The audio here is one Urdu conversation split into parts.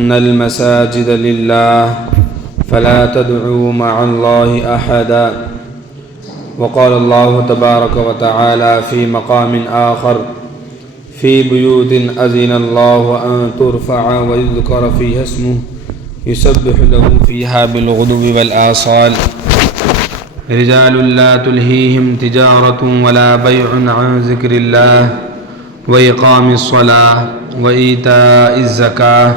وأن المساجد لله فلا تدعوا مع الله أحدا. وقال الله تبارك وتعالى في مقام آخر: في بيوت أذن الله أن ترفع ويذكر فيها اسمه يسبح له فيها بالغدو والآصال رجال لا تلهيهم تجارة ولا بيع عن ذكر الله وإقام الصلاة وإيتاء الزكاة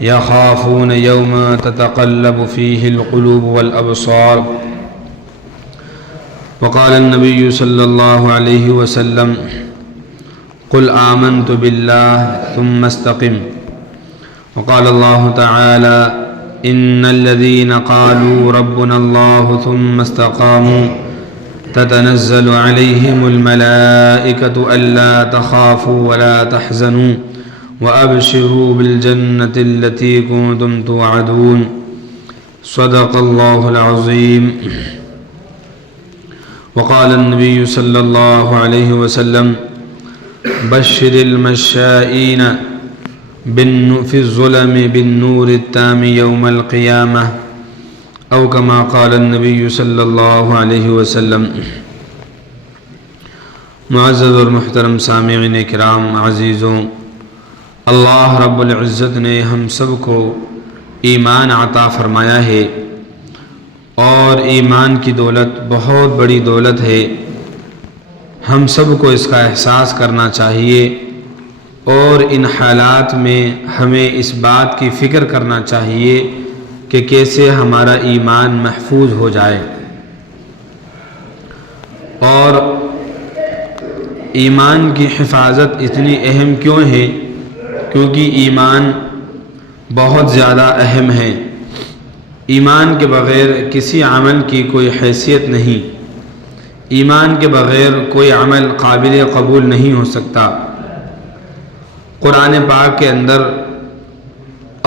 يخافون يوما تتقلب فيه القلوب والأبصار. وقال النبي صلى الله عليه وسلم: قل آمنت بالله ثم استقم. وقال الله تعالى: إن الذين قالوا ربنا الله ثم استقاموا تتنزل عليهم الملائكة ألا تخافوا ولا تحزنوا وأبشروا بالجنة التي كنتم توعدون. صدق الله العظيم. وقال النبي صلى الله عليه وسلم: بشر المشائين في الظلم بالنور التام يوم القيامة، او كما قال النبی صلی اللہ علیہ وسلم. معزز اور محترم سامعین کرام عزیزوں، اللہ رب العزت نے ہم سب کو ایمان عطا فرمایا ہے، اور ایمان کی دولت بہت بڑی دولت ہے. ہم سب کو اس کا احساس کرنا چاہیے، اور ان حالات میں ہمیں اس بات کی فکر کرنا چاہیے کہ کیسے ہمارا ایمان محفوظ ہو جائے. اور ایمان کی حفاظت اتنی اہم کیوں ہے؟ کیونکہ ایمان بہت زیادہ اہم ہے. ایمان کے بغیر کسی عمل کی کوئی حیثیت نہیں. ایمان کے بغیر کوئی عمل قابل قبول نہیں ہو سکتا. قرآن پاک کے اندر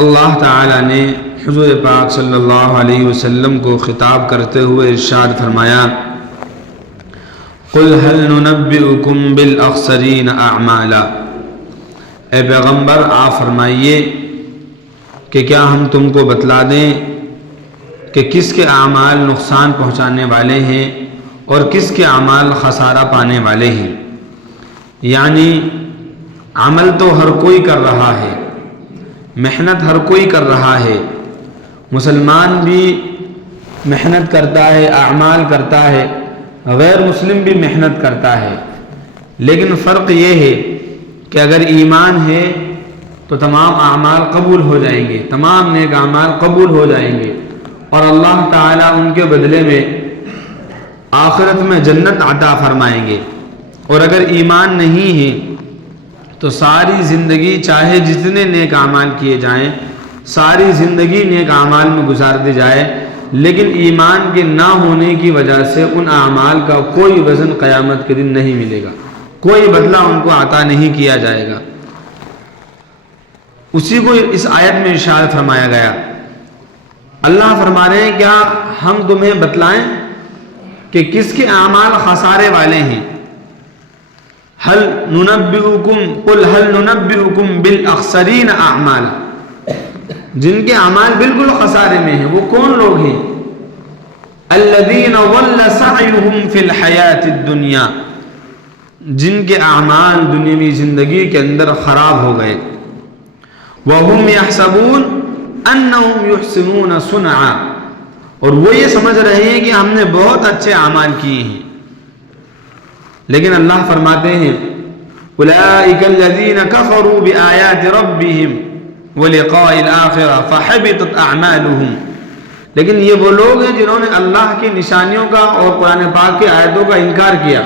اللہ تعالی نے حضور پاک صلی اللہ علیہ وسلم کو خطاب کرتے ہوئے ارشاد فرمایا: قل هل ننبئکم بالاخسرین اعمالا. اے پیغمبر آپ فرمائیے کہ کیا ہم تم کو بتلا دیں کہ کس کے اعمال نقصان پہنچانے والے ہیں اور کس کے اعمال خسارہ پانے والے ہیں. یعنی عمل تو ہر کوئی کر رہا ہے، محنت ہر کوئی کر رہا ہے، مسلمان بھی محنت کرتا ہے، اعمال کرتا ہے، غیر مسلم بھی محنت کرتا ہے. لیکن فرق یہ ہے کہ اگر ایمان ہے تو تمام اعمال قبول ہو جائیں گے، تمام نیک اعمال قبول ہو جائیں گے، اور اللہ تعالیٰ ان کے بدلے میں آخرت میں جنت عطا فرمائیں گے. اور اگر ایمان نہیں ہے تو ساری زندگی چاہے جتنے نیک اعمال کیے جائیں، ساری زندگی نیک اعمال میں گزار دی جائے، لیکن ایمان کے نہ ہونے کی وجہ سے ان اعمال کا کوئی وزن قیامت کے دن نہیں ملے گا، کوئی بدلہ ان کو عطا نہیں کیا جائے گا. اسی کو اس آیت میں ارشاد فرمایا گیا. اللہ فرما رہے ہیں کیا ہم تمہیں بتلائیں کہ کس کے اعمال خسارے والے ہیں؟ قل هل ننبئکم بالاخسرین اعمالا. جن کے اعمال بالکل خسارے میں ہیں وہ کون لوگ ہیں؟ الذین ضل سعیہم فی الحیاۃ الدنیا. جن کے اعمال دنیاوی زندگی کے اندر خراب ہو گئے. وہم یحسبون انہم یحسنون صنعا. اور وہ یہ سمجھ رہے ہیں کہ ہم نے بہت اچھے اعمال کیے ہیں. لیکن اللہ فرماتے ہیں: اولئک الذین کفروا بآیات ربہم ولقاء الآخرہ فحبطت اعمالہم. لیکن یہ وہ لوگ ہیں جنہوں نے اللہ کی نشانیوں کا اور قرآن پاک کی آیتوں کا انکار کیا،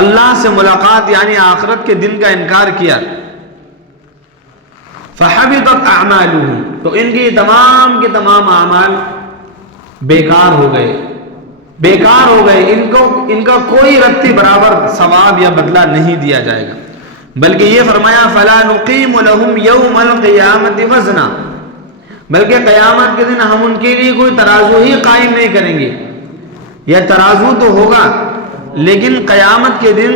اللہ سے ملاقات یعنی آخرت کے دن کا انکار کیا. فحبطت اعمالہم، تو ان کی تمام کے تمام اعمال بیکار ہو گئے، بیکار ہو گئے. ان کا کوئی رتی برابر ثواب یا بدلہ نہیں دیا جائے گا. بلکہ یہ فرمایا: فلا نقیم لهم یوم القیامت وزنا. بلکہ قیامت کے دن ہم ان کے لیے کوئی ترازو ہی قائم نہیں کریں گے. یا ترازو تو ہوگا لیکن قیامت کے دن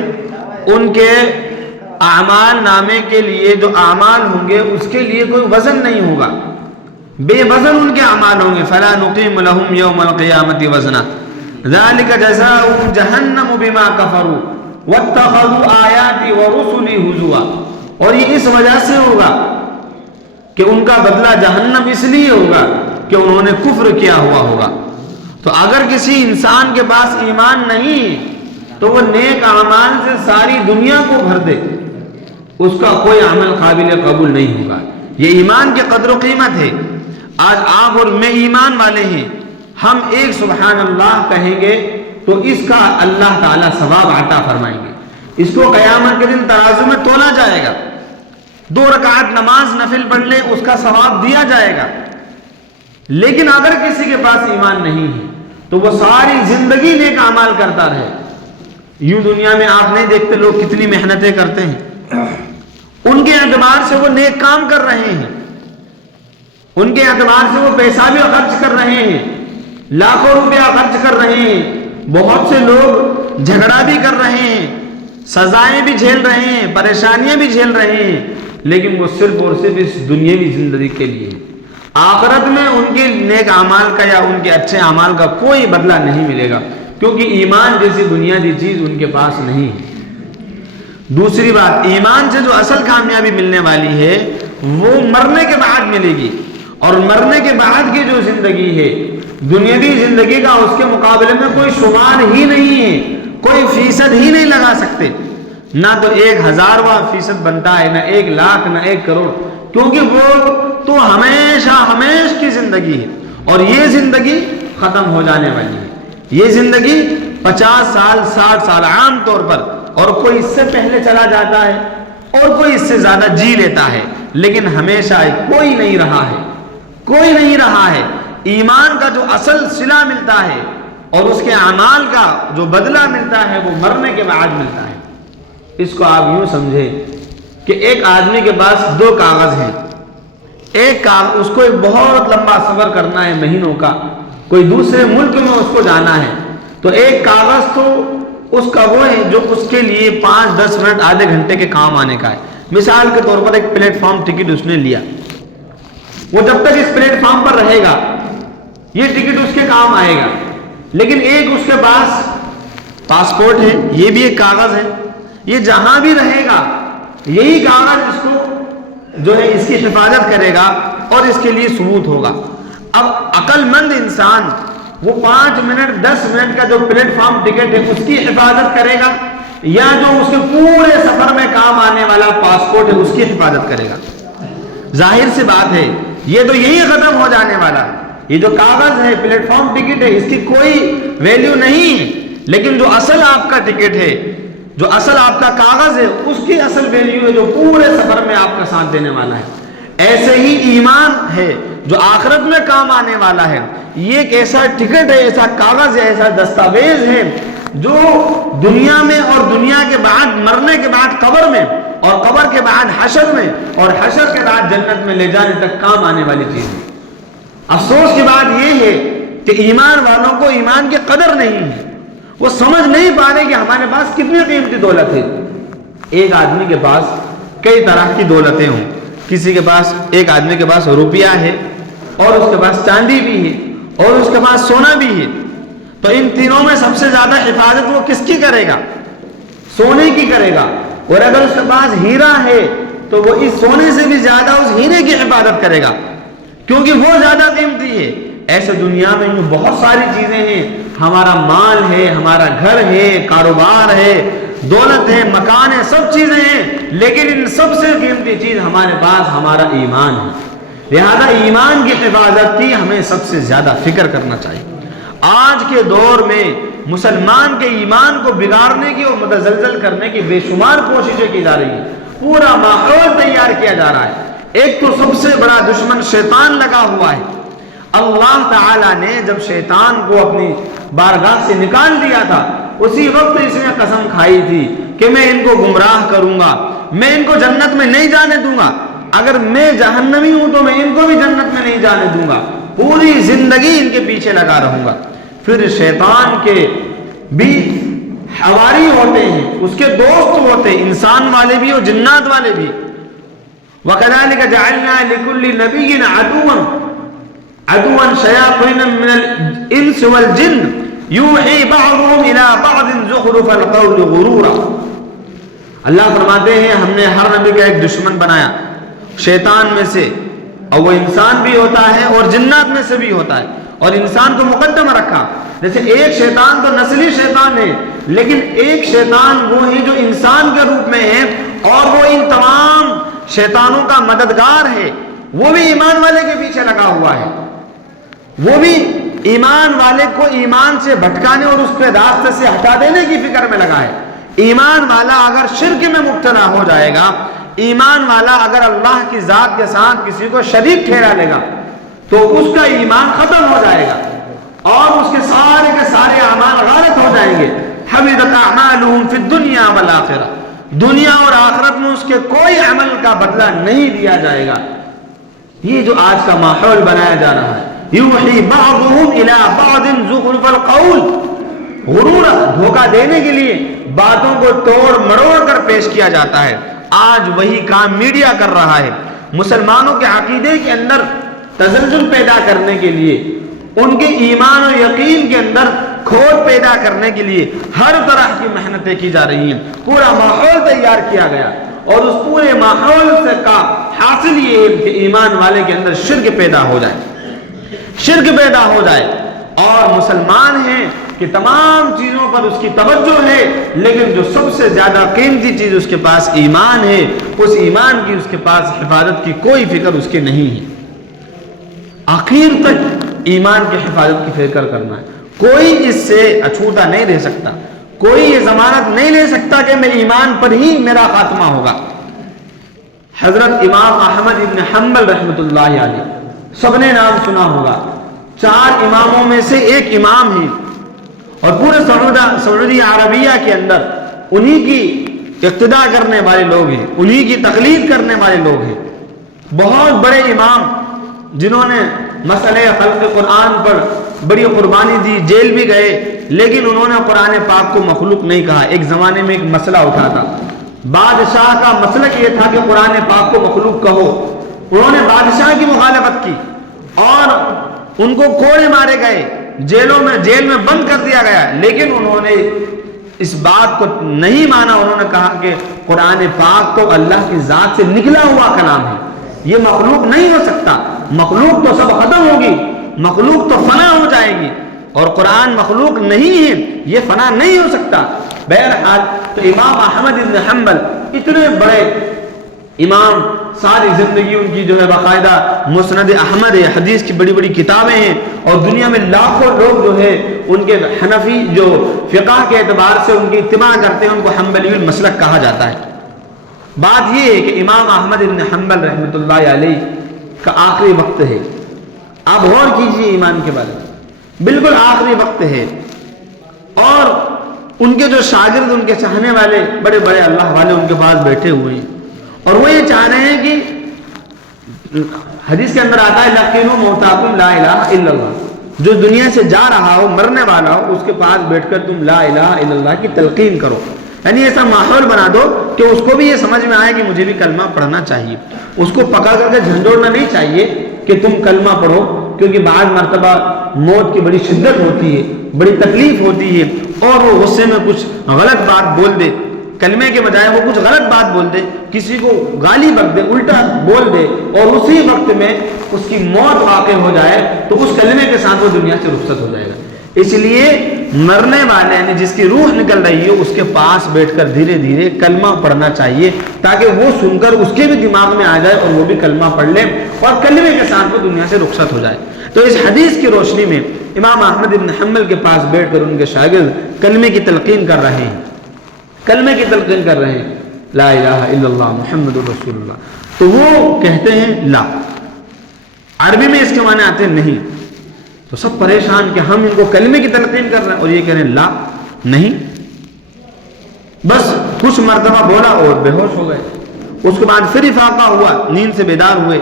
ان کے اعمال نامے کے لیے جو اعمال ہوں گے اس کے لیے کوئی وزن نہیں ہوگا، بے وزن ان کے اعمال ہوں گے. فلا نقیم لهم یوم القیامت وزنا ذلک جزاؤهم جہنم بما کفروا واتخذوا آیاتی ورسلی ہزوا. اور یہ اس وجہ سے ہوگا کہ ان کا بدلہ جہنم اس لیے ہوگا کہ انہوں نے کفر کیا ہوا ہوگا. تو اگر کسی انسان کے پاس ایمان نہیں تو وہ نیک اعمال سے ساری دنیا کو بھر دے، اس کا کوئی عمل قابل قبول نہیں ہوگا. یہ ایمان کی قدر و قیمت ہے. آج آپ اور میں ایمان والے ہیں، ہم ایک سبحان اللہ کہیں گے تو اس کا اللہ تعالیٰ ثواب عطا فرمائیں گے. اس کو قیامت کے دن ترازو میں تولا جائے گا. 2 رکعت نماز نفل پڑھ لے اس کا ثواب دیا جائے گا. لیکن اگر کسی کے پاس ایمان نہیں ہے تو وہ ساری زندگی نیک اعمال کرتا رہے. یوں دنیا میں آپ نہیں دیکھتے لوگ کتنی محنتیں کرتے ہیں، ان کے اعتبار سے وہ نیک کام کر رہے ہیں، ان کے اعتبار سے وہ پیسہ بھی خرچ کر رہے ہیں، لاکھوں روپیہ خرچ کر رہے ہیں. بہت سے لوگ جھگڑا بھی کر رہے ہیں، سزائیں بھی جھیل رہے ہیں، پریشانیاں بھی جھیل رہے ہیں، لیکن وہ صرف اور صرف اس دنیاوی زندگی کے لیے. آخرت میں ان کے نیک اعمال کا یا ان کے اچھے اعمال کا کوئی بدلہ نہیں ملے گا، کیونکہ ایمان جیسی بنیادی چیز ان کے پاس نہیں ہے. دوسری بات، ایمان سے جو اصل کامیابی ملنے والی ہے وہ مرنے کے بعد ملے گی. اور مرنے کے بعد کی جو زندگی ہے دنیاوی زندگی کا اس کے مقابلے میں کوئی شمار ہی نہیں ہے، کوئی فیصد ہی نہیں لگا سکتے. نہ تو 1000% بنتا ہے، نہ 1 لاکھ، نہ 1 کروڑ، کیونکہ وہ تو ہمیشہ کی زندگی ہے. اور یہ زندگی ختم ہو جانے والی ہے. یہ زندگی 50 سال 60 سال عام طور پر، اور کوئی اس سے پہلے چلا جاتا ہے اور کوئی اس سے زیادہ جی لیتا ہے، لیکن ہمیشہ کوئی نہیں رہا ہے، کوئی نہیں رہا ہے. ایمان کا جو اصل صلہ ملتا ہے اور اس کے اعمال کا جو بدلہ ملتا ہے وہ مرنے کے بعد ملتا ہے. اس کو آپ یوں سمجھیں کہ ایک آدمی کے پاس 2 کاغذ ہیں. ایک کاغذ، اس کو ایک بہت لمبا سفر کرنا ہے مہینوں کا، کوئی دوسرے ملک میں اس کو جانا ہے، تو ایک کاغذ تو اس کا وہ ہے جو اس کے لیے 5-10 منٹ آدھے گھنٹے کے کام آنے کا ہے. مثال کے طور پر ایک پلیٹ فارم ٹکٹ اس نے لیا، وہ جب تک اس پلیٹ فارم پر رہے گا یہ ٹکٹ اس کے کام آئے گا. لیکن ایک اس کے پاس پاسپورٹ ہے، یہ بھی ایک کاغذ ہے، یہ جہاں بھی رہے گا یہی کاغذ اس کو جو ہے اس کی حفاظت کرے گا اور اس کے لیے ثبوت ہوگا. اب عقل مند انسان وہ 5 منٹ 10 منٹ کا جو پلیٹ فارم ٹکٹ ہے اس کی حفاظت کرے گا، یا جو اس کے پورے سفر میں کام آنے والا پاسپورٹ ہے اس کی حفاظت کرے گا؟ ظاہر سی بات ہے یہ تو یہی ختم ہو جانے والا ہے. یہ جو کاغذ ہے، پلیٹ فارم ٹکٹ ہے، اس کی کوئی ویلیو نہیں ہے. لیکن جو اصل آپ کا ٹکٹ ہے، جو اصل آپ کا کاغذ ہے، اس کی اصل ویلیو ہے جو پورے سفر میں آپ کا ساتھ دینے والا ہے. ایسے ہی ایمان ہے جو آخرت میں کام آنے والا ہے. یہ ایک ایسا ٹکٹ ہے، ایسا کاغذ ہے، ایسا دستاویز ہے جو دنیا میں اور دنیا کے بعد، مرنے کے بعد قبر میں، اور قبر کے بعد حشر میں، اور حشر کے بعد جنت میں لے جانے تک کام آنے والی چیز ہے. افسوس کی بات یہ ہے کہ ایمان والوں کو ایمان کی قدر نہیں ہے. وہ سمجھ نہیں پا رہے کہ ہمارے پاس کتنی قیمتی دولت ہے. ایک آدمی کے پاس کئی طرح کی دولتیں ہوں. کسی کے پاس، ایک آدمی کے پاس روپیہ ہے، اور اس کے پاس چاندی بھی ہے، اور اس کے پاس سونا بھی ہے. تو ان تینوں میں سب سے زیادہ حفاظت وہ کس کی کرے گا؟ سونے کی کرے گا. اور اگر اس کے پاس ہیرا ہے تو وہ اس سونے سے بھی زیادہ اس ہیرے کی حفاظت کرے گا، کیونکہ وہ زیادہ قیمتی ہے. ایسے دنیا میں بہت ساری چیزیں ہیں. ہمارا مال ہے، ہمارا گھر ہے، کاروبار ہے، دولت ہے، مکان ہے، سب چیزیں ہیں، لیکن ان سب سے قیمتی چیز ہمارے پاس ہمارا ایمان ہے. لہذا ایمان کی حفاظت کی ہمیں سب سے زیادہ فکر کرنا چاہیے. آج کے دور میں مسلمان کے ایمان کو بگاڑنے کی اور متزلزل کرنے کی بے شمار کوششیں کی جا رہی ہیں. پورا ماحول تیار کیا جا رہا ہے. ایک تو سب سے بڑا دشمن شیطان لگا ہوا ہے. اللہ تعالیٰ نے جب شیطان کو اپنی بارگاہ سے نکال دیا تھا، اسی وقت اس نے قسم کھائی تھی کہ میں ان کو گمراہ کروں گا، میں ان کو جنت میں نہیں جانے دوں گا. اگر میں جہنمی ہوں تو میں ان کو بھی جنت میں نہیں جانے دوں گا، پوری زندگی ان کے پیچھے لگا رہوں گا. پھر شیطان کے بھی حواری ہوتے ہیں، اس کے دوست ہوتے ہیں، انسان والے بھی اور جنات والے بھی. وَكَذَلِكَ جَعَلْنَا لِكُلِّ نَبِيٍّ عَدُوًّا شَيَاطِينَ مِنَ الْإِنسِ وَالْجِنِّ يُوحِي بَعْضُهُمْ إِلَىٰ بَعْضٍ زُخْرُفَ الْقَوْلِ غُرُورًا. اللہ فرماتے ہیں ہم نے ہر نبی کا ایک دشمن بنایا شیطان میں سے، اور وہ انسان بھی ہوتا ہے اور جنات میں سے بھی ہوتا ہے، اور انسان کو مقدم رکھا. جیسے ایک شیطان تو نسلی شیطان ہے، لیکن ایک شیطان وہ ہے جو انسان کے روپ میں ہے، اور وہ ان تمام شیطانوں کا مددگار ہے. وہ بھی ایمان والے کے پیچھے لگا ہوا ہے، وہ بھی ایمان والے کو ایمان سے بھٹکانے اور اس کے راستے سے ہٹا دینے کی فکر میں لگا ہے. ایمان والا اگر شرک میں مبتلا ہو جائے گا، ایمان والا اگر اللہ کی ذات کے ساتھ کسی کو شریک ٹھہرا لے گا، تو اس کا ایمان ختم ہو جائے گا اور اس کے سارے اعمال غلط ہو جائیں گے. حبطت اعمالهم فی الدنیا والآخرہ، دنیا اور آخرت میں اس کے کوئی عمل کا بدلہ نہیں دیا جائے گا. یہ جو آج کا ماحول بنایا جا رہا ہے، یوحی بعضهم الی بعض زخرف القول غرورا، دھوکہ دینے کے لیے باتوں کو توڑ مروڑ کر پیش کیا جاتا ہے. آج وہی کام میڈیا کر رہا ہے. مسلمانوں کے عقیدے کے اندر تزلزل پیدا کرنے کے لیے، ان کے ایمان و یقین کے اندر کھوٹ پیدا کرنے کے لیے ہر طرح کی محنتیں کی جا رہی ہیں. پورا ماحول تیار کیا گیا، اور اس پورے ماحول سے کا حاصل یہ ہے کہ ایمان والے کے اندر شرک پیدا ہو جائے، شرک پیدا ہو جائے. اور مسلمان ہیں کہ تمام چیزوں پر اس کی توجہ ہے، لیکن جو سب سے زیادہ قیمتی چیز اس کے پاس ایمان ہے، اس ایمان کی اس کے پاس حفاظت کی کوئی فکر اس کے نہیں ہے. آخر تک ایمان کی حفاظت کی فکر کرنا ہے. کوئی اس سے اچھوتا نہیں رہ سکتا، کوئی یہ ضمانت نہیں لے سکتا کہ میں ایمان پر ہی میرا خاتمہ ہوگا. حضرت امام احمد ابن حنبل رحمۃ اللہ علیہ، سب نے نام سنا ہوگا، 4 اماموں میں سے ایک امام ہیں، اور پورے سعودی عربیہ کے اندر انہی کی اقتداء کرنے والے لوگ ہیں، انہی کی تقلید کرنے والے لوگ ہیں. بہت بڑے امام جنہوں نے مسئلہ خلق قرآن پر بڑی قربانی دی، جیل بھی گئے، لیکن انہوں نے قرآن پاک کو مخلوق نہیں کہا. ایک زمانے میں ایک مسئلہ اٹھا تھا، بادشاہ کا مسلک یہ تھا کہ قرآن پاک کو مخلوق کہو. انہوں نے بادشاہ کی مخالفت کی اور ان کو کوڑے مارے گئے، جیل میں بند کر دیا گیا، لیکن انہوں نے اس بات کو نہیں مانا. انہوں نے کہا کہ قرآن پاک تو اللہ کی ذات سے نکلا ہوا کلام ہے، یہ مخلوق نہیں ہو سکتا. مخلوق تو سب ختم ہوگی، مخلوق تو فنا ہو جائے گی، اور قرآن مخلوق نہیں ہے، یہ فنا نہیں ہو سکتا. بہرحال تو امام احمد بن حنبل اتنے بڑے امام، ساری زندگی ان کی جو ہے باقاعدہ مسند احمد ہے، حدیث کی بڑی بڑی کتابیں ہیں، اور دنیا میں لاکھوں لوگ جو ہے ان کے حنفی جو فقہ کے اعتبار سے ان کی اتباع کرتے ہیں، ان کو حنبلی المسلک کہا جاتا ہے. بات یہ ہے کہ امام احمد بن حنبل رحمۃ اللہ علیہ کا آخری وقت ہے. آپ غور کیجئے ایمان کے بارے میں، بالکل آخری وقت ہے، اور ان کے جو شاگرد، ان کے چاہنے والے بڑے بڑے اللہ والے ان کے پاس بیٹھے ہوئے ہیں، اور وہ یہ چاہ رہے ہیں کہ حدیث کے اندر آتا ہے لقینوا موتاکم لا الہ الا اللہ، جو دنیا سے جا رہا ہو، مرنے والا ہو، اس کے پاس بیٹھ کر تم لا الہ الا اللہ کی تلقین کرو. یعنی ایسا ماحول بنا دو کہ اس کو بھی یہ سمجھ میں آئے کہ مجھے بھی کلمہ پڑھنا چاہیے. اس کو پکا کر کے جھنجھوڑنا نہیں چاہیے کہ تم کلمہ پڑھو، کیونکہ بعض مرتبہ موت کی بڑی شدت ہوتی ہے، بڑی تکلیف ہوتی ہے، اور وہ غصے میں کچھ غلط بات بول دے، کلمے کے بجائے وہ کچھ غلط بات بول دے، کسی کو گالی بک دے، الٹا بول دے، اور اسی وقت میں اس کی موت واقع ہو جائے، تو اس کلمے کے ساتھ وہ دنیا سے رخصت ہو جائے گا. اس لیے مرنے والے یعنی جس کی روح نکل رہی ہو، اس کے پاس بیٹھ کر دھیرے دھیرے کلمہ پڑھنا چاہیے، تاکہ وہ سن کر اس کے بھی دماغ میں آ جائے اور وہ بھی کلمہ پڑھ لے، اور کلمے کے ساتھ وہ دنیا سے رخصت ہو جائے. تو اس حدیث کی روشنی میں امام احمد بن حنبل کے پاس بیٹھ کر ان کے شاگرد کلمے کی تلقین کر رہے ہیں، کلمے کی تلقین کر رہے ہیں، لا الہ الا اللہ محمد رسول اللہ. تو وہ کہتے ہیں لا، عربی میں اس کے معنی آتے ہیں نہیں. تو سب پریشان کہ ہم ان کو کلمے کی تلقین کر رہے ہیں، اور یہ کہہ رہے ہیں لا نہیں. بس کچھ مرتبہ بولا اور بے ہوش ہو گئے. اس کے بعد پھر افاقہ ہوا، نیند سے بیدار ہوئے.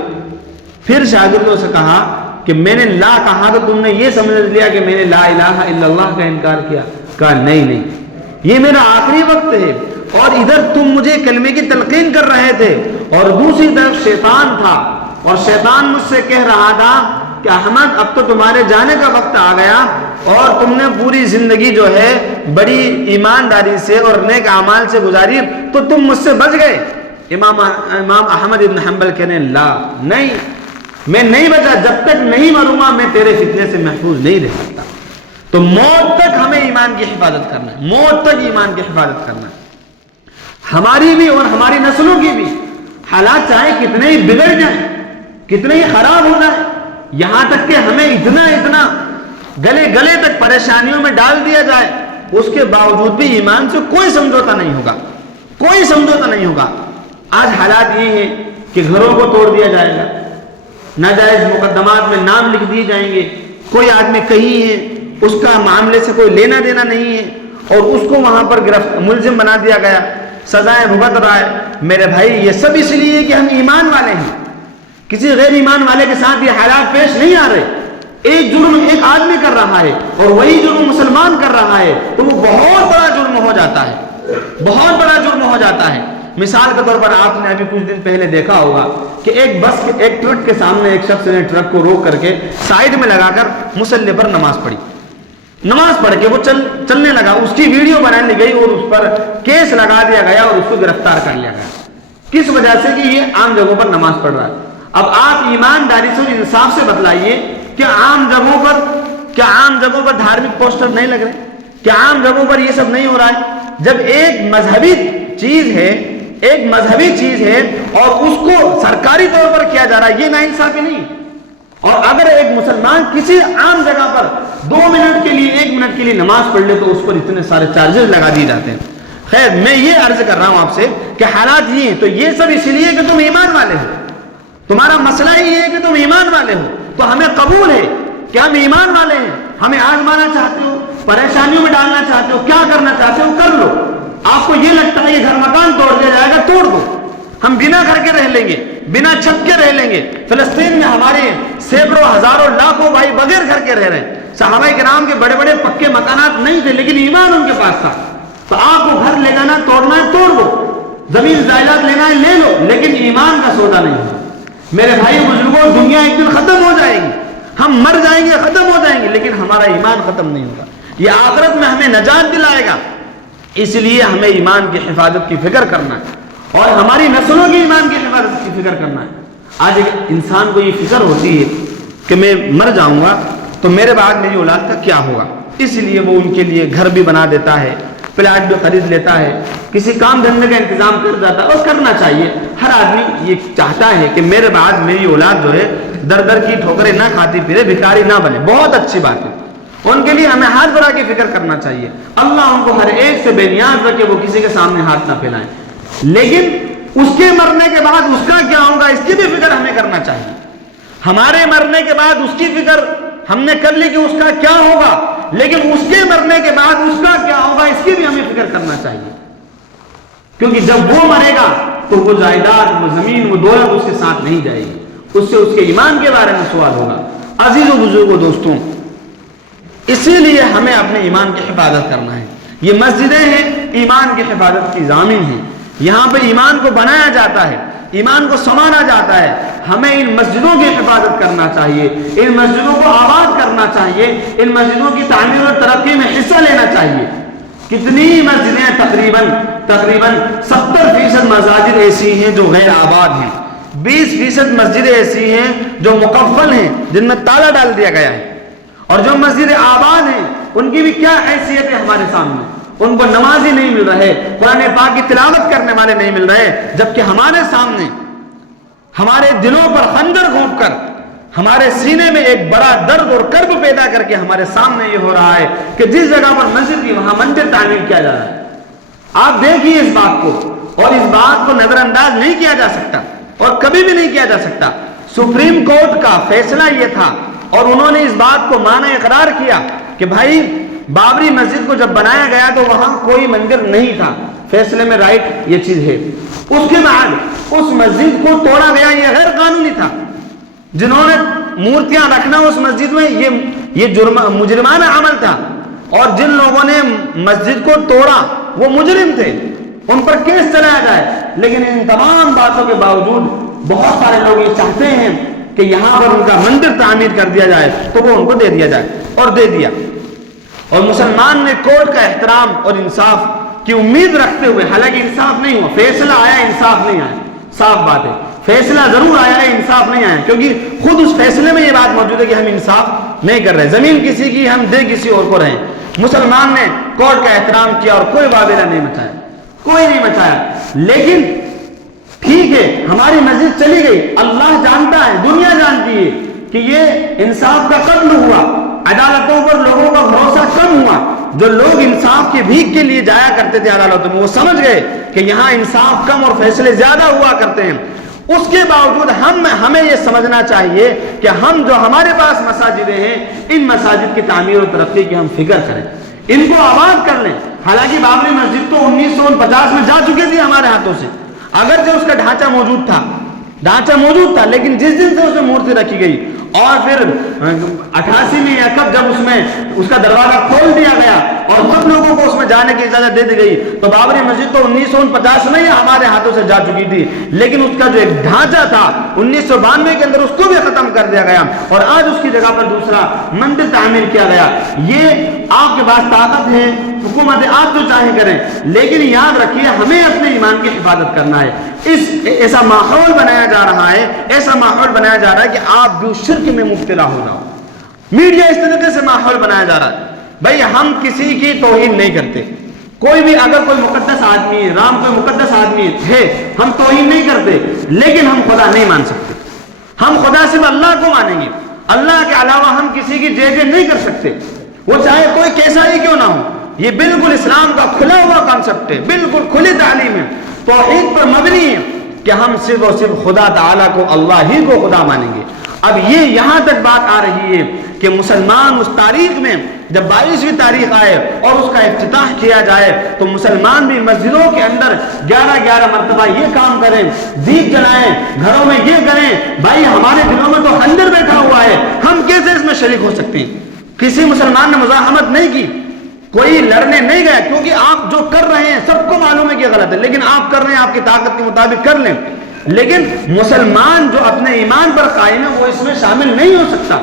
پھر شاگردوں سے کہا کہ میں نے لا کہا تو تم نے یہ سمجھ لیا کہ میں نے لا الہ الا اللہ کا انکار کیا؟ کہا نہیں نہیں، یہ میرا آخری وقت ہے، اور ادھر تم مجھے کلمے کی تلقین کر رہے تھے، اور دوسری طرف شیطان تھا، اور شیطان مجھ سے کہہ رہا تھا کہ احمد اب تو تمہارے جانے کا وقت آ گیا، اور تم نے پوری زندگی جو ہے بڑی ایمانداری سے اور نیک اعمال سے گزاری، تو تم مجھ سے بچ گئے۔ امام احمد بن حنبل کہنے لا، نہیں، میں نہیں بچا، جب تک نہیں مروں گا میں تیرے فتنے سے محفوظ نہیں رہ سکتا۔ تو موت تک ہمیں ایمان کی حفاظت کرنا ہے، موت تک ایمان کی حفاظت کرنا ہے، ہماری بھی اور ہماری نسلوں کی بھی۔ حالات چاہے کتنے ہی بگڑ جائیں، کتنے ہی خراب ہو جائیں، یہاں تک کہ ہمیں اتنا گلے گلے تک پریشانیوں میں ڈال دیا جائے، اس کے باوجود بھی ایمان سے کوئی سمجھوتا نہیں ہوگا، کوئی سمجھوتا نہیں ہوگا۔ آج حالات یہ ہیں کہ گھروں کو توڑ دیا جائے گا، ناجائز مقدمات میں نام لکھ دیے جائیں گے، کوئی آدمی کہیں ہے، اس کا معاملے سے کوئی لینا دینا نہیں ہے، اور اس کو وہاں پر ملزم بنا دیا گیا، سزائیں بھگت رہا ہے۔ میرے بھائی یہ سب اس لیے کہ ہم ایمان والے ہیں، کسی غیر ایمان والے کے ساتھ یہ حالات پیش نہیں آ رہے۔ ایک جرم ایک آدمی کر رہا ہے اور وہی جرم مسلمان کر رہا ہے، تو وہ بہت بڑا جرم ہو جاتا ہے، بہت بڑا جرم ہو جاتا ہے۔ مثال کے طور پر آپ نے ابھی کچھ دن پہلے دیکھا ہوگا کہ ایک ٹرک کے سامنے ایک شخص نے ٹرک کو روک کر کے سائیڈ میں لگا کر مصلی پر نماز پڑھی، نماز پڑھ کے وہ چلنے لگا، اس کی ویڈیو بنا لی گئی اور اس پر کیس لگا دیا گیا اور اس کو گرفتار کر لیا گیا۔ کس وجہ سے؟ کہ یہ عام جگہوں پر نماز پڑھ رہا ہے۔ اب آپ ایمانداری سے اور انصاف سے بتلائیے کہ عام جگہوں پر دھارمک پوسٹر نہیں لگ رہے؟ کیا عام جگہوں پر یہ سب نہیں ہو رہا ہے؟ جب ایک مذہبی چیز ہے اور اس کو سرکاری طور پر کیا جا رہا ہے، یہ ناانصافی نہیں؟ اور اگر ایک مسلمان کسی عام جگہ پر 2 منٹ کے لیے 1 منٹ کے لیے نماز پڑھ لے تو اس پر اتنے سارے چارجز لگا دیے جاتے ہیں۔ خیر، میں یہ عرض کر رہا ہوں آپ سے کہ حالات یہ ہیں، تو یہ سب اس لیے کہ تم ایمان والے ہو، تمہارا مسئلہ ہی ہے کہ تم ایمان والے ہو، تو ہمیں قبول ہے کہ ہم ایمان والے ہیں۔ ہمیں آزمانا چاہتے ہو، پریشانیوں میں ڈالنا چاہتے ہو، کیا کرنا چاہتے ہو کر لو۔ آپ کو یہ لگتا ہے یہ گھر مکان توڑ دیا جائے گا، توڑ دو، ہم بنا گھر کے رہ لیں گے، بنا چھت کے رہ لیں گے۔ فلسطین میں ہمارے سینکڑوں ہزاروں لاکھوں بھائی بغیر گھر کے رہ رہے ہیں۔ صحابہ کرام کے بڑے بڑے پکے مکانات نہیں تھے لیکن ایمان ان کے پاس تھا۔ تو آپ کو گھر لے جانا توڑنا ہے توڑ دو، زمین جائیداد لینا ہے لے لو، لیکن ایمان کا سودا نہیں ہے۔ میرے بھائی بزرگوں، دنیا ایک دن ختم ہو جائے گی، ہم مر جائیں گے، ختم ہو جائیں گے، لیکن ہمارا ایمان ختم نہیں ہوگا۔ یہ آخرت میں ہمیں نجات دلائے گا۔ اس لیے ہمیں ایمان کی حفاظت کی فکر کرنا ہے اور ہماری نسلوں کی ایمان کی حفاظت کی فکر کرنا ہے۔ آج ایک انسان کو یہ فکر ہوتی ہے کہ میں مر جاؤں گا تو میرے بعد میری اولاد کا کیا ہوگا، اس لیے وہ ان کے لیے گھر بھی بنا دیتا ہے، پلاٹ بھی خرید لیتا ہے، کسی کام دھندے کا انتظام کر جاتا ہے، اور کرنا چاہیے۔ ہر آدمی یہ چاہتا ہے کہ میرے بعد میری اولاد جو ہے در در کی ٹھوکریں نہ کھاتی پھرے، بھکاری نہ بنے۔ بہت اچھی بات ہے، ان کے لیے ہمیں ہر طرح کی فکر کرنا چاہیے۔ اللہ ان کو ہر ایک سے بے نیاز رکھے، وہ کسی کے سامنے ہاتھ نہ پھیلائیں، لیکن اس کے مرنے کے بعد اس کا کیا ہوگا اس کی بھی فکر ہمیں کرنا چاہیے۔ ہمارے مرنے کے بعد اس کی فکر ہم نے کر لی کہ اس کا کیا ہوگا، لیکن اس کے مرنے کے بعد اس کا کیا ہوگا اس کی بھی ہمیں فکر کرنا چاہیے، کیونکہ جب وہ مرے گا تو وہ جائیداد، وہ زمین، وہ دولت اس کے ساتھ نہیں جائے گی، اس سے اس کے ایمان کے بارے میں سوال ہوگا۔ عزیزوں بزرگوں دوستوں، اسی لیے ہمیں اپنے ایمان کی حفاظت کرنا ہے۔ یہ مسجدیں ہیں، ایمان کی حفاظت کی ضامن ہیں، یہاں پہ ایمان کو بنایا جاتا ہے، ایمان کو سمانا جاتا ہے۔ ہمیں ان مسجدوں کی حفاظت کرنا چاہیے، ان مسجدوں کو آباد کرنا چاہیے، ان مسجدوں کی تعمیر اور ترقی میں حصہ لینا چاہیے۔ کتنی مسجدیں تقریباً 70% مساجد ایسی ہیں جو غیر آباد ہیں، 20% مسجدیں ایسی ہیں جو مقفل ہیں، جن میں تالا ڈال دیا گیا ہے، اور جو مسجد آباد ہیں ان کی بھی کیا حیثیت ہے ہمارے سامنے۔ ان کو نمازی نہیں مل رہے، قرآن پاک کی تلاوت کرنے والے نہیں مل رہے، جبکہ ہمارے سامنے ہمارے دلوں پر خنجر گھونپ کر، ہمارے سینے میں ایک بڑا درد اور کرب پیدا کر کے ہمارے سامنے یہ ہو رہا ہے کہ جس جگہ پر مسجد کی وہاں مندر تعمیر کیا جا رہا ہے۔ آپ دیکھیے اس بات کو، اور اس بات کو نظر انداز نہیں کیا جا سکتا اور کبھی بھی نہیں کیا جا سکتا۔ سپریم کورٹ کا فیصلہ یہ تھا اور انہوں نے اس بات کو معنی اقرار کیا کہ بھائی بابری مسجد کو جب بنایا گیا تو وہاں کوئی مندر نہیں تھا، فیصلے میں رائٹ یہ چیز ہے۔ اس کے بعد اس مسجد کو توڑا گیا، یہ غیر قانونی تھا۔ جنہوں نے مورتیاں رکھنا اس مسجد میں یہ مجرمانہ عمل تھا، اور جن لوگوں نے مسجد کو توڑا وہ مجرم تھے، ان پر کیس چلایا جائے، لیکن ان تمام باتوں کے باوجود بہت سارے لوگ یہ چاہتے ہیں کہ یہاں پر ان کا مندر تعمیر کر دیا جائے، تو وہ ان کو دے دیا جائے، اور دے دیا۔ اور مسلمان نے کورٹ کا احترام اور انصاف کی امید رکھتے ہوئے، حالانکہ انصاف نہیں ہوا، فیصلہ آیا، انصاف نہیں آیا، صاف بات ہے، فیصلہ ضرور آیا ہے، انصاف نہیں آیا، کیونکہ خود اس فیصلے میں یہ بات موجود ہے کہ ہم انصاف نہیں کر رہے، زمین کسی کی ہم دے کسی اور کو رہیں۔ مسلمان نے کورٹ کا احترام کیا اور کوئی واویلا نہیں مچایا، کوئی نہیں مچایا، لیکن ٹھیک ہے ہماری مسجد چلی گئی، اللہ جانتا ہے، دنیا جانتی ہے کہ یہ انصاف کا قتل ہوا، عدالتوں پر لوگوں کا بھروسہ کم ہوا، جو لوگ انصاف کی بھیک کے لیے جایا کرتے تھے عدالتوں میں وہ سمجھ گئے کہ یہاں انصاف کم اور فیصلے زیادہ ہوا کرتے ہیں۔ اس کے باوجود ہمیں یہ سمجھنا چاہیے کہ ہم جو ہمارے پاس مساجدیں ہیں، ان مساجد کی تعمیر و ترقی کی ہم فکر کریں، ان کو آباد کر لیں۔ حالانکہ بابری مسجد تو 1949 میں جا چکے تھی ہمارے ہاتھوں سے، اگرچہ اس کا ڈھانچہ موجود تھا، لیکن جس دن سے اس میں مورتی رکھی گئی اور پھر 88 میں یا کب جب اس کا دروازہ کھول دیا گیا اور سب لوگوں کو اس میں جانے کی اجازت دے دی گئی، تو بابری مسجد تو 1949 میں ہی ہمارے ہاتھوں سے جا چکی تھی، لیکن اس کا جو ایک ڈھانچہ تھا 1992 کے اندر اس کو بھی ختم کر دیا گیا اور آج اس کی جگہ پر دوسرا مندر تعمیر کیا گیا۔ یہ آپ کے پاس طاقت ہے، حکومت آپ جو چاہے کریں، لیکن یاد رکھیے ہمیں اپنے ایمان کی حفاظت کرنا ہے۔ ایسا ماحول بنایا جا رہا ہے کہ آپ بھی شرک میں مبتلا ہو جاؤ۔ میڈیا اس طریقے سے ماحول بنایا جا رہا ہے، بھائی ہم کسی کی توہین نہیں کرتے، کوئی بھی اگر کوئی مقدس آدمی ہے، رام کوئی مقدس آدمی ہے، ہم توہین نہیں کرتے، لیکن ہم خدا نہیں مان سکتے، ہم خدا صرف اللہ کو مانیں گے، اللہ کے علاوہ ہم کسی کی جے نہیں کر سکتے، وہ چاہے کوئی کیسا ہی کیوں نہ ہو۔ یہ بالکل اسلام کا کھلا ہوا کانسیپٹ ہے، بالکل کھلی تعلیم ہے، توحید پر مبنی ہے کہ ہم صرف اور صرف خدا تعالیٰ کو، اللہ ہی کو خدا مانیں گے۔ اب یہ یہاں تک بات آ رہی ہے کہ مسلمان اس تاریخ میں جب 22ویں تاریخ آئے اور اس کا افتتاح کیا جائے تو مسلمان بھی مسجدوں کے اندر 11 مرتبہ یہ کام کریں، دیپ جلائیں، گھروں میں یہ کریں۔ بھائی ہمارے دلوں میں تو خنجر بیٹھا ہوا ہے، ہم کیسے اس میں شریک ہو سکتے ہیں؟ کسی مسلمان نے مزاحمت نہیں کی، کوئی لڑنے نہیں گیا، کیونکہ آپ جو کر رہے ہیں سب کو معلوم ہے کہ غلط ہے، لیکن آپ کر رہے ہیں، آپ کی طاقت کے مطابق کر لیں، لیکن مسلمان جو اپنے ایمان پر قائم ہے وہ اس میں شامل نہیں ہو سکتا۔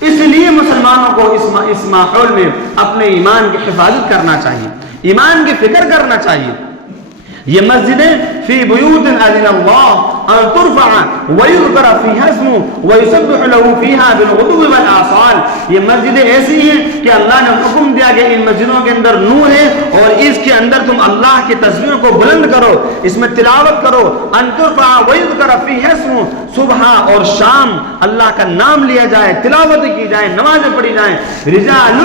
اس لیے مسلمانوں کو اس ماحول میں اپنے ایمان کی حفاظت کرنا چاہیے، ایمان کی فکر کرنا چاہیے۔ یہ مسجدیں فی بیوت اذن اللہ ان ترفع ویذکر فیہا اسمہ ویسبح له فیہا بالغدو والآصال، یہ مسجدیں ایسی ہیں کہ اللہ نے حکم دیا کہ ان مسجدوں کے اندر نور ہے اور اس کے اندر تم اللہ کی تصویر کو بلند کرو، اس میں تلاوت کرو، ان ترفع ویذکر فیہا اسمہ، صبح اور شام اللہ کا نام لیا جائے، تلاوت کی جائے، نمازیں پڑھی جائیں۔ رجال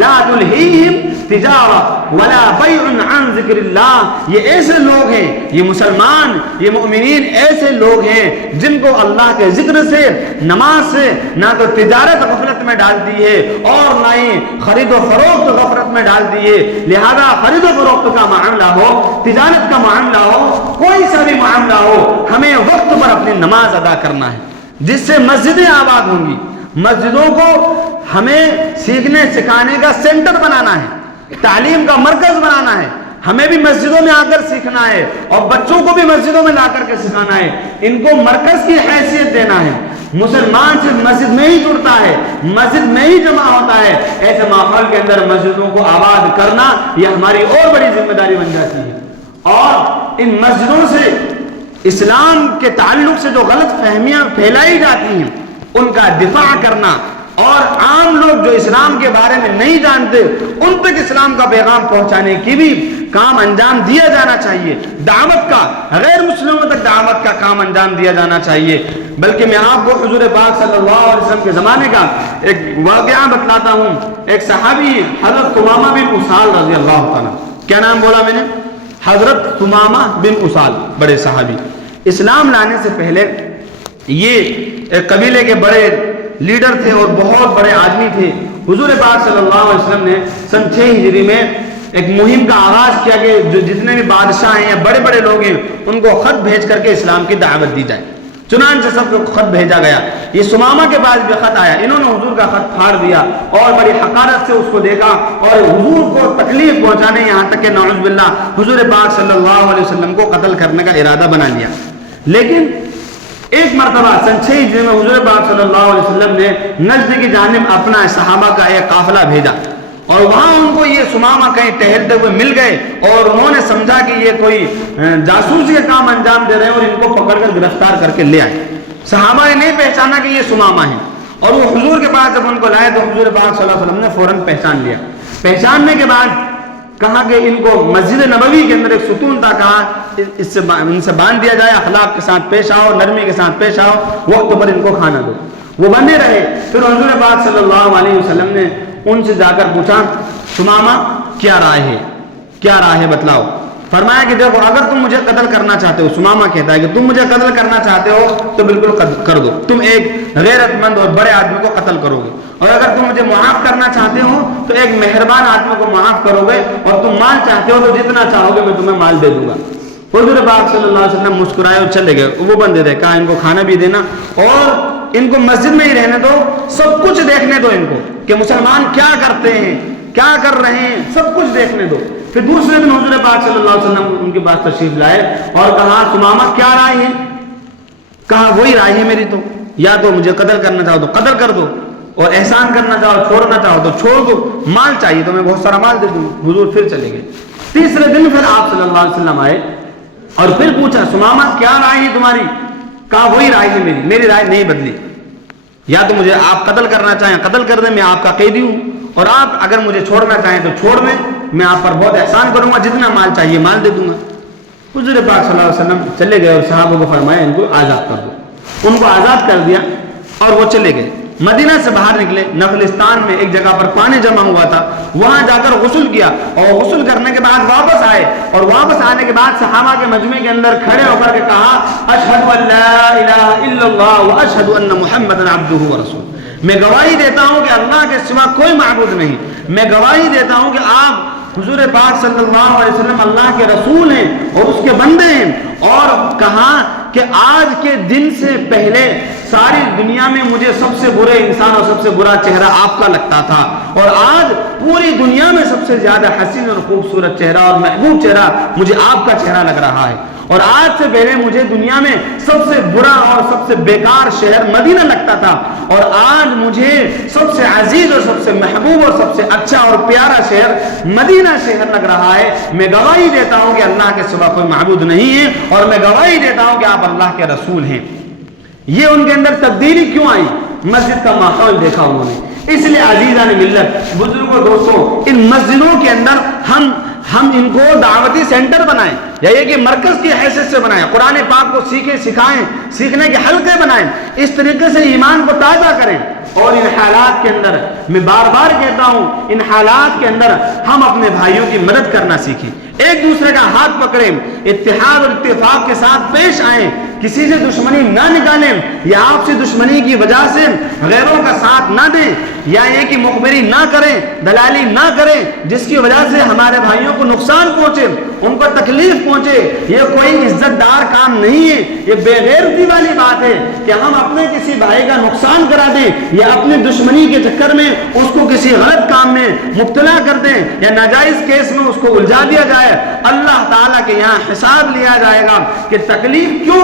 لا تلہیہم تجارہ ولا بیع عن ذکر اللہ، یہ ایسے لوگ ہیں، یہ مسلمان، یہ مؤمنین ایسے لوگ ہیں جن کو اللہ کے ذکر سے، نماز سے نہ تو تجارت غفلت میں ڈالتی ہے اور نہ ہی خرید و فروخت غفلت میں ڈالتی ہے۔ لہذا خرید و فروخت کا معاملہ ہو، تجارت کا معاملہ ہو، کوئی سا بھی معاملہ ہو، ہمیں وقت پر اپنی نماز ادا کرنا ہے، جس سے مسجدیں آباد ہوں گی۔ مسجدوں کو ہمیں سیکھنے سکھانے کا سینٹر بنانا ہے، تعلیم کا مرکز بنانا ہے، ہمیں بھی مسجدوں میں آ کر سیکھنا ہے اور بچوں کو بھی مسجدوں میں لا کر کے سکھانا ہے، ان کو مرکز کی حیثیت دینا ہے۔ مسلمان صرف مسجد میں ہی جڑتا ہے، مسجد میں ہی جمع ہوتا ہے، ایسے ماحول کے اندر مسجدوں کو آباد کرنا یہ ہماری اور بڑی ذمہ داری بن جاتی ہے۔ اور ان مسجدوں سے اسلام کے تعلق سے جو غلط فہمیاں پھیلائی جاتی ہیں ان کا دفاع کرنا، اور عام لوگ جو اسلام کے بارے میں نہیں جانتے ان تک اسلام کا پیغام پہنچانے کی بھی کام انجام دیا جانا چاہیے۔ دعوت کا، غیر مسلموں تک دعوت کا کام انجام دیا جانا چاہیے۔ بلکہ میں آپ کو حضور پاک صلی اللہ علیہ وسلم کے زمانے کا ایک واقعہ بتلاتا ہوں۔ ایک صحابی حضرت ثمامہ بن اسال رضی اللہ تعالیٰ، کیا نام بولا میں نے؟ حضرت ثمامہ بن اسال، بڑے صحابی، اسلام لانے سے پہلے یہ ایک قبیلے کے بڑے لیڈر تھے اور بہت بڑے آدمی تھے۔ حضور پاک صلی اللہ علیہ وسلم نے سن 6 ہجری میں ایک مہم کا آغاز کیا کہ جو جتنے بھی بادشاہ ہیں یا بڑے بڑے لوگ ہیں ان کو خط بھیج کر کے اسلام کی دعوت دی جائے۔ چنانچہ سب کو خط بھیجا گیا. یہ سمامہ کے پاس بھی خط آیا. انہوں نے حضور کا خط پھاڑ دیا اور بڑی حقارت سے اس کو دیکھا اور حضور کو تکلیف پہنچانے یہاں تک کہ نعوذ باللہ حضور پاک صلی اللہ علیہ وسلم کو قتل کرنے کا ارادہ بنا لیا. لیکن ایک مرتبہ سن 6 ہجری میں حضور پاک صلی اللہ علیہ وسلم نے نجد کی جانب اپنا صحابہ کا ایک قافلہ بھیجا اور وہاں ان کو یہ سمامہ کہیں ٹہلتے ہوئے مل گئے اور انہوں نے سمجھا کہ یہ کوئی جاسوسی کا کام انجام دے رہے ہیں اور ان کو پکڑ کر گرفتار کر کے لے آئے. صحابہ نے نہیں پہچانا کہ یہ سمامہ ہے اور وہ حضور کے پاس جب ان کو لائے تو حضور پاک صلی اللہ علیہ وسلم نے فوراً پہچان لیا. پہچاننے کے بعد کہا کہ ان کو مسجد نبوی کے اندر ایک ستون تھا, کہا ان سے باندھ دیا جائے, اخلاق کے ساتھ پیش آؤ, نرمی کے ساتھ پیش آؤ, وقت پر ان کو کھانا دو. وہ بنے رہے. پھر حضور پاک صلی اللہ علیہ وسلم نے ان سے جا کر پوچھا سمامہ کیا رائے ہے, کیا رائے ہے بتلاؤ. فرمایا کہ دیکھو اگر تم مجھے قتل کرنا چاہتے ہو, سمامہ کہتا ہے کہ تم مجھے قتل کرنا چاہتے ہو تو بالکل کر دو, تم ایک غیرت مند اور بڑے آدمی کو قتل کرو گے, اور اگر تم مجھے معاف کرنا چاہتے ہو تو ایک مہربان آدمی کو معاف کرو گے, اور تم مال چاہتے ہو تو جتنا چاہو گے میں تمہیں مال دے دوں گا. حضور پاک صلی اللہ علیہ وسلم مسکرائے اور چلے گئے. وہ بندے رہے, کہا ان کو کھانا بھی دینا اور ان کو مسجد میں ہی رہنے دو, سب کچھ دیکھنے دو ان کو کہ مسلمان کیا کرتے ہیں, کیا کر رہے ہیں, سب کچھ دیکھنے دو. پھر دوسرے دن حضور پاک صلی اللہ علیہ وسلم ان کے پاس تشریف لائے اور کہا سمامہ کیا رائے ہے. کہا وہی رائے ہے میری, تو یا تو مجھے قتل کرنا چاہو تو قتل کر دو, اور احسان کرنا چاہو چھوڑنا چاہو تو چھوڑ دو, مال چاہیے تو میں بہت سارا مال دے دوں. حضور پھر چلے گئے. تیسرے دن پھر آپ صلی اللہ علیہ وسلم آئے اور پھر پوچھا سمامہ کیا رائے ہے تمہاری. کہا وہی رائے ہے میری رائے نہیں بدلی, یا تو مجھے آپ قتل کرنا چاہیں قتل کر دیں, میں آپ کا قیدی ہوں, اور آپ اگر مجھے چھوڑنا چاہیں تو چھوڑ دیں, میں آپ پر بہت احسان کروں گا, جتنا مال چاہیے مال دے دوں گا. حضور پاک صلی اللہ علیہ وسلم چلے گئے اور صحابہ کو فرمایا ان کو آزاد کر دو. ان کو آزاد کر دیا اور وہ چلے گئے. مدینہ سے باہر نکلے, نخلستان میں ایک جگہ پر پانی جمع ہوا تھا, وہاں جا کر غسل کیا اور غسل کرنے کے بعد واپس آئے, اور واپس آنے کے بعد صحابہ کے مجمع کے اندر کھڑے ہو کر کے کہا اشہد ان لا الہ الا اللہ واشہد ان محمدا عبدہ ورسولہ. میں گواہی دیتا ہوں کہ اللہ کے سوا کوئی معبود نہیں, میں گواہی دیتا ہوں کہ آپ حضور پاک صلی اللہ علیہ وسلم اللہ کے رسول ہیں اور اس کے بندے ہیں. اور کہا کہ آج کے دن سے پہلے ساری دنیا میں مجھے سب سے برے انسان اور سب سے برا چہرہ آپ کا لگتا تھا, اور آج پوری دنیا میں سب سے زیادہ حسین اور خوبصورت چہرہ اور محبوب چہرہ مجھے آپ کا چہرہ لگ رہا ہے, اور آج سے پہلے مجھے دنیا میں سب سے برا اور سب سے بیکار شہر مدینہ لگتا تھا, اور آج مجھے سب سے عزیز اور سب سے محبوب اور سب سے اچھا اور پیارا شہر مدینہ شہر لگ رہا ہے. میں گواہی دیتا ہوں کہ اللہ کے سوا کوئی معبود نہیں ہے, اور میں گواہی دیتا ہوں کہ آپ اللہ کے رسول ہیں. یہ ان کے اندر تبدیلی کیوں آئی؟ مسجد کا ماحول دیکھا انہوں نے. اس لیے عزیزان ملت, بزرگوں, دوستوں, ان مسجدوں کے اندر ہم ان کو دعوتی سینٹر بنائیں, یا یہ کہ مرکز کی حیثیت سے بنائیں, قرآن پاک کو سیکھیں, سکھائیں, سیکھنے کے حلقے بنائیں, اس طریقے سے ایمان کو تازہ کریں. اور ان حالات کے اندر میں بار بار کہتا ہوں, ان حالات کے اندر ہم اپنے بھائیوں کی مدد کرنا سیکھیں, ایک دوسرے کا ہاتھ پکڑیں, اتحاد اور اتفاق کے ساتھ پیش آئیں, کسی سے دشمنی نہ نکالیں, یا آپ سے دشمنی کی وجہ سے غیروں کا ساتھ نہ دیں, یا یہ کہ مخبری نہ کریں, دلالی نہ کریں, جس کی وجہ سے ہمارے بھائیوں کو نقصان پہنچے, ان کو تکلیف پہنچے. یہ کوئی عزت دار کام نہیں ہے, یہ بے غیرتی والی بات ہے کہ ہم اپنے کسی بھائی کا نقصان کرا دیں, یا اپنی دشمنی کے چکر میں اس کو کسی غلط کام میں مبتلا کر دیں, یا ناجائز کیس میں اس کو الجھا دیا جائے. اللہ تعالیٰ کے یہاں حساب لیا جائے گا کہ تکلیف کیوں